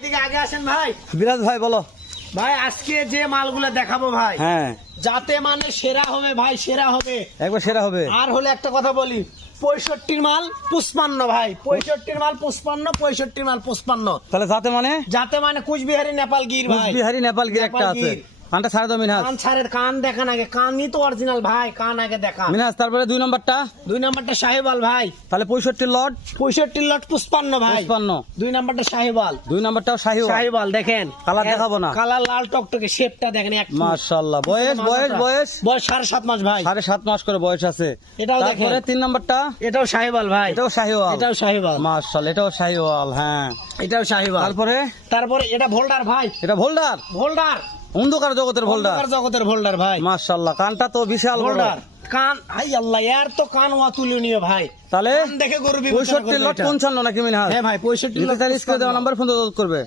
এদিকে আগে আসেন ভাই। বিরাজ ভাই বলো ভাই আজকে যে মালগুলো দেখাবো ভাই, হ্যাঁ যাতে মানে সেরা হবে ভাই, সেরা হবে। একবার সেরা হবে। আর হলে একটা কথা বলি, 65 মাল 55 ভাই, 65 মাল 55, 65 মাল 55। তাহলে যাতে মানে যাতে মানে কুচবিহারি নেপাল গির ভাই, বিহারি নেপাল গির একটা নেপাল আছে। গির। কানটা ছাড়ে দাও মিনহাজ। কান ছাড়ের, কান দেখান আগে, কানই তো অরিজিনাল ভাই, কান আগে দেখা। মিনহাজ তারপরে 2 নম্বরটা 2 নাম্বারটা শাহিওয়াল ভাই, তাহলে 65 লট 65 লট 55 ভাই। 55। 2 নাম্বারটা শাহিওয়াল, 2 নম্বরটাও শাহিওয়াল। শাহিওয়াল দেখেন, কালার দেখাবো না। কালার লাল টকটকে, শেপটা দেখেন এক মাশাআল্লাহ। বয়স বয়স বয়স বয়স 7.5 মাস ভাই। 7.5 মাস করে বয়স আছে। এটাও দেখেন। তারপরে 3 নম্বরটা এটাও শাহিওয়াল ভাই, এটাও শাহিওয়াল। এটাও শাহিওয়াল, মাশাআল্লাহ এটাও শাহিওয়াল। হ্যাঁ এটাও শাহিওয়াল। তারপরে এটা ভোল্ডার ভাই, এটা ভোল্ডার, ভোল্ডার অন্ধকার জগতের ভোল্ডার। অন্ধকার জগতের ভোল্ডার ভাই, মাশাআল্লাহ কানটা তো বিশাল বড়। ভোল্ডার কান, হাই আল্লাহ, এর তো কান অতুলনীয় ভাই। তাহলে কান দেখে গরু বিবেচনা 65 করবে লট এটা। 55 নাকি মিনহাজ? হ্যাঁ ভাই 65 লট নিতে চাইলে স্ক্রিনে দেওয়া নাম্বার ফোন করবে।